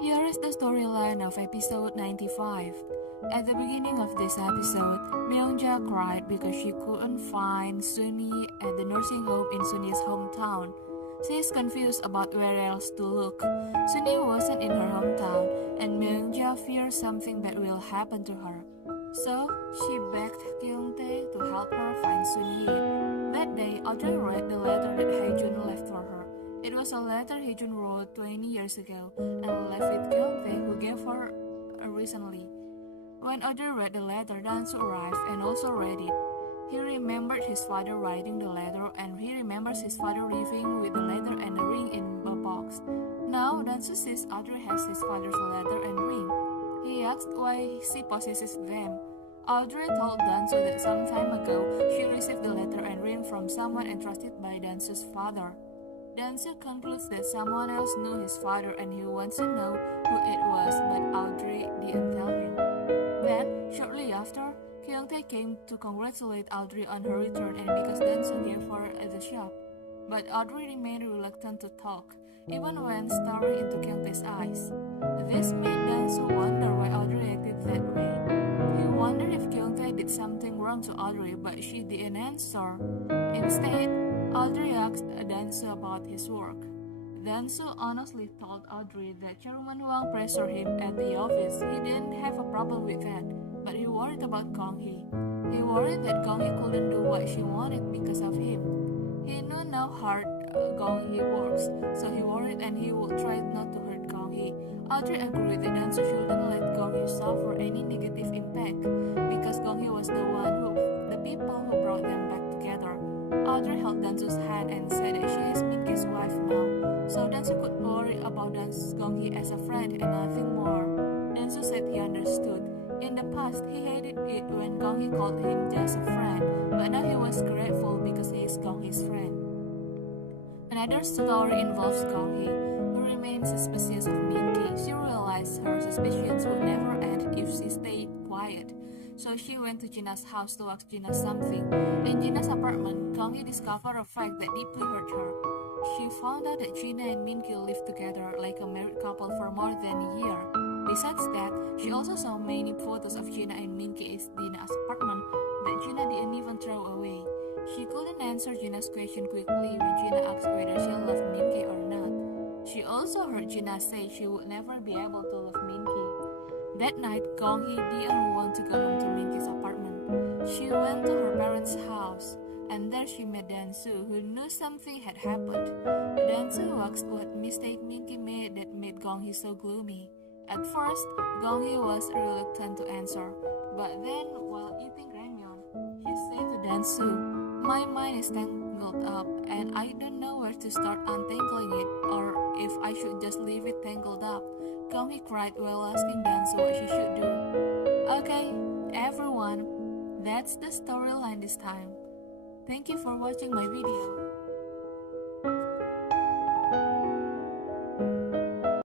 Here is the storyline of episode 95. At the beginning of this episode, Myungja cried because she couldn't find Sunny at the nursing home in Sunny's hometown. She is confused about where else to look. Sunny wasn't in her hometown, and Myungja fears something bad will happen to her. So, she begged Kyungtae to help her find Sunny. That day, Audrey read the letter that Haejun left for her. It was a letter Haejun wrote 20 years ago and left with Kyungtae, who gave her recently. When Audrey read the letter, Dansu arrived and also read it. He remembered his father writing the letter, and he remembers his father leaving with the letter and a ring in a box. Now, Dansu sees Audrey has his father's letter and ring. He asked why she possesses them. Audrey told Dansu that some time ago she received the letter and ring from someone entrusted by Dansu's father. Dansu concludes that someone else knew his father and he wants to know who it was, but Audrey didn't tell him. Then, shortly after, Kyungtae came to congratulate Audrey on her return and because Dansu gave her at the shop. But Audrey remained reluctant to talk, even when staring into Kyungtae's eyes. This made Dansu wonder why Audrey acted that way. He wondered if Kyungtae did something wrong to Audrey, but she didn't answer. Instead, Audrey asked Dansu about his work. Dansu honestly told Audrey that Chairman Wang pressured him at the office. He didn't have a problem with that, but he worried about Gong-hee. He worried that Gong-hee couldn't do what she wanted because of him. He knew how hard Gong-hee works, so he worried and he would try not to hurt Gong-hee. Audrey agreed that Dansu shouldn't let Gong-hee suffer any negative impact because Gong-hee was the people who brought them back together. Audrey held Dansu's hand and said that she is Minky's wife now, so Dansu could worry about Gong-hee as a friend and nothing more. Dansu said he understood. In the past, he hated it when Gong-hee called him just a friend, but now he was grateful because he is Gong-hee's friend. Another story involves Gong-hee, who remains suspicious of Minky. She realized her suspicions would never end if she stayed quiet. So she went to Gina's house to ask Gina something. In Gina's apartment, Gong-hee discovered a fact that deeply hurt her. She found out that Gina and Minky lived together like a married couple for more than a year. Besides that, she also saw many photos of Gina and Minky in Gina's apartment that Gina didn't even throw away. She couldn't answer Gina's question quickly when Gina asked whether she loved Minky or not. She also heard Gina say she would never be able to love Minky. That night, Gong-hee didn't want to go home to Minky's apartment. She went to her parents' house, and there she met Dansu, who knew something had happened. Dansu asked what mistake Minky made that made Gong-hee so gloomy. At first, Gong-hee was reluctant to answer, but then, while eating ramyeon, she said to Dansu, "My mind is tangled up, and I don't know where to start untangling it, or if I should just leave it tangled up." Gong-hee cried while asking Dansu what she should do. Okay, everyone, that's the storyline this time. Thank you for watching my video.